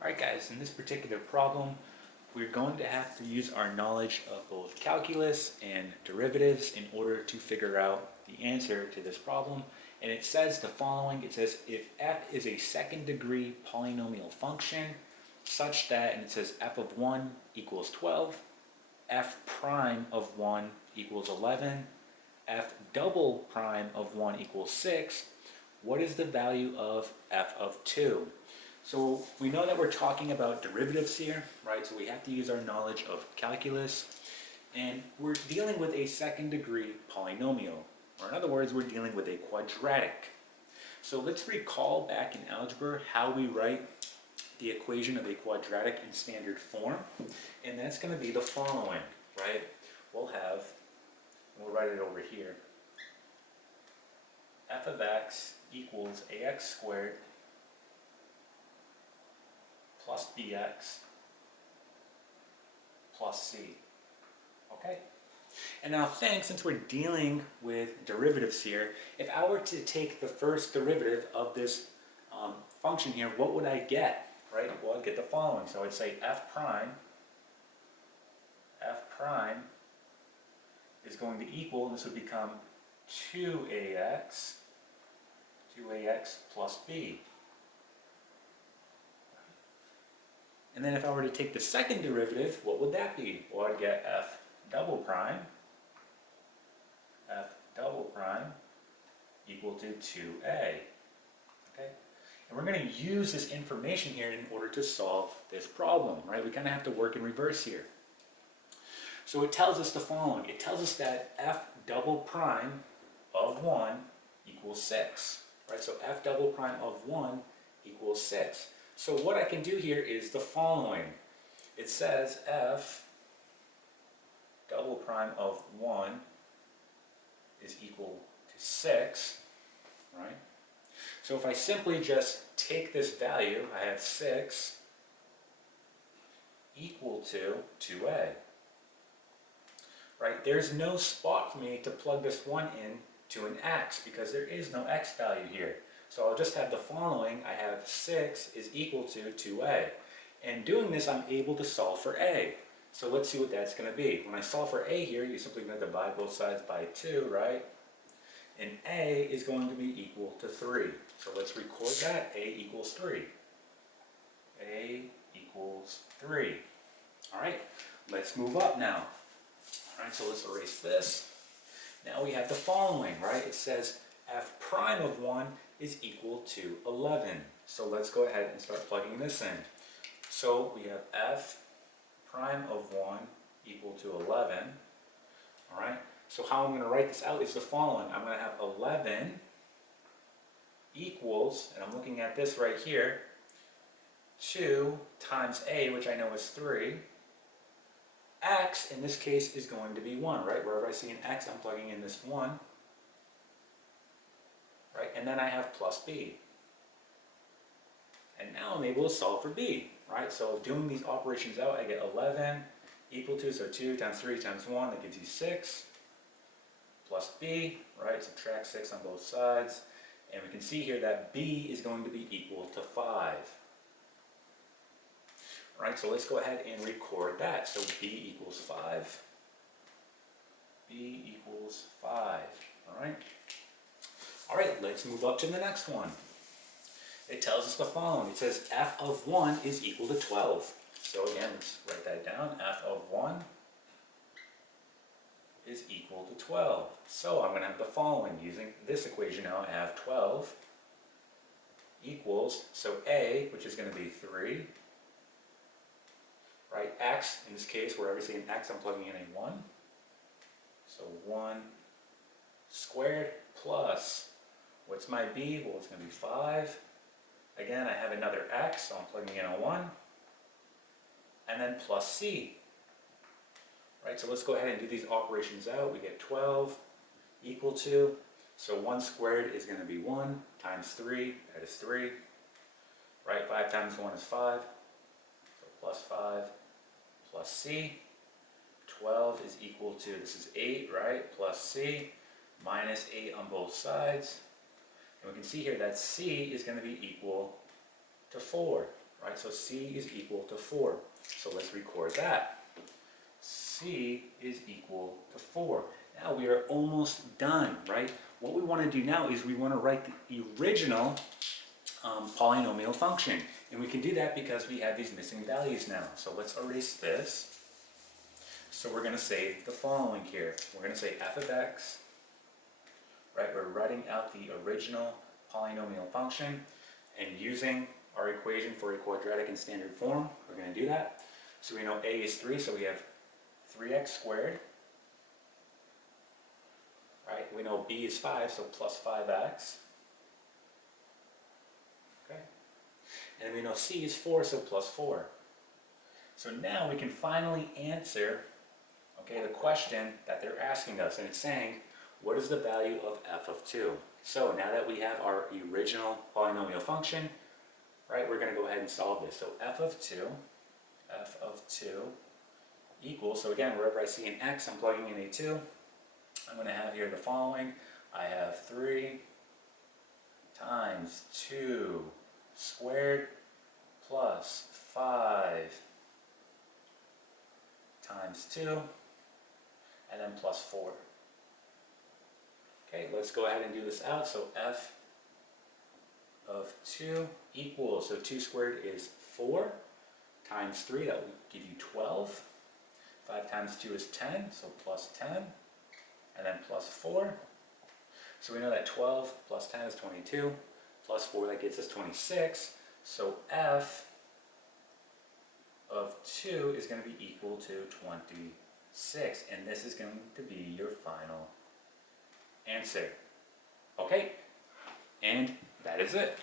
Alright guys, in this particular problem, we're going to have to use our knowledge of both calculus and derivatives in order to figure out the answer to this problem. And it says the following, it says if f is a second degree polynomial function such that, and it says f of 1 equals 12, f prime of 1 equals 11, f double prime of 1 equals 6, what is the value of f of 2? So we know that we're talking about derivatives here, right? So we have to use our knowledge of calculus. And we're dealing with a second degree polynomial. Or in other words, we're dealing with a quadratic. So let's recall back in algebra how we write the equation of a quadratic in standard form. And that's going to be the following, right? We'll write it over here. F of x equals ax squared plus bx plus c. Okay? And now since we're dealing with derivatives here, if I were to take the first derivative of this function here, what would I get? Right? Well, I'd get the following. So I'd say f prime is going to equal, and this would become 2ax plus b. And then if I were to take the second derivative, what would that be? Well, I'd get f double prime equal to 2a. Okay? And we're going to use this information here in order to solve this problem, right? We kind of have to work in reverse here. So it tells us the following. It tells us that f double prime of 1 equals 6, right? So f double prime of 1 equals 6. So what I can do here is the following. It says f double prime of 1 is equal to 6, right? So if I simply just take this value, I have 6 equal to 2a. Right? There's no spot for me to plug this 1 in to an x because there is no x value here. So I'll just have the following. I have 6 is equal to 2a. And doing this, I'm able to solve for a. So let's see what that's going to be. When I solve for a here, you're simply going to divide both sides by 2, right? And a is going to be equal to 3. So let's record that. A equals 3. A equals 3. All right, let's move up now. All right, so let's erase this. Now we have the following, right? It says f prime of 1 is equal to 11. So let's go ahead and start plugging this in. So we have f prime of 1 equal to 11. All right, so how I'm going to write this out is the following. I'm going to have 11 equals, and I'm looking at this right here, 2 times a, which I know is 3. X, in this case, is going to be 1, right? Wherever I see an x, I'm plugging in this 1. Right? And then I have plus b. And now I'm able to solve for b, right? So doing these operations out, I get 11 equal to, so 2 times 3 times 1, that gives you 6. Plus b, right? Subtract 6 on both sides. And we can see here that b is going to be equal to 5. Right, so let's go ahead and record that. So b equals 5. B equals 5. All right. All right, let's move up to the next one. It tells us the following. It says f of 1 is equal to 12. So again, let's write that down. F of 1 is equal to 12. So I'm going to have the following. Using this equation now, I have 12 equals, so a, which is going to be 3, right? X, in this case, wherever I see an x, I'm plugging in a 1. So 1 squared plus, what's my b? Well, it's going to be 5. Again, I have another x, so I'm plugging in a 1. And then plus c. Right, so let's go ahead and do these operations out. We get 12 equal to, so 1 squared is going to be 1 times 3, that is 3. Right, 5 times 1 is 5. So plus 5 plus c. 12 is equal to, this is 8, right, plus c, minus 8 on both sides. And we can see here that c is going to be equal to 4. right? So c is equal to 4. So let's record that. C is equal to 4. Now we are almost done, right? What we want to do now is we want to write the original polynomial function. And we can do that because we have these missing values now. So let's erase this. So we're going to say the following here. We're going to say f of x, right? We're writing out the original polynomial function and using our equation for a quadratic in standard form. We're going to do that. So we know a is 3, so we have 3x squared. Right? We know b is 5, so plus 5x. Okay. And we know c is 4, so plus 4. So now we can finally answer, okay, the question that they're asking us. And it's saying, what is the value of f of 2? So now that we have our original polynomial function, right, we're going to go ahead and solve this. So f of 2 equals, so again, wherever I see an x, I'm plugging in a 2. I'm going to have here the following. I have 3 times 2 squared plus 5 times 2, and then plus 4. Okay, let's go ahead and do this out. So f of 2 equals, so 2 squared is 4 times 3, that will give you 12. 5 times 2 is 10, so plus 10, and then plus 4. So we know that 12 plus 10 is 22, plus 4, that gets us 26. So f of 2 is going to be equal to 26, and this is going to be your final answer. Okay, and that is it.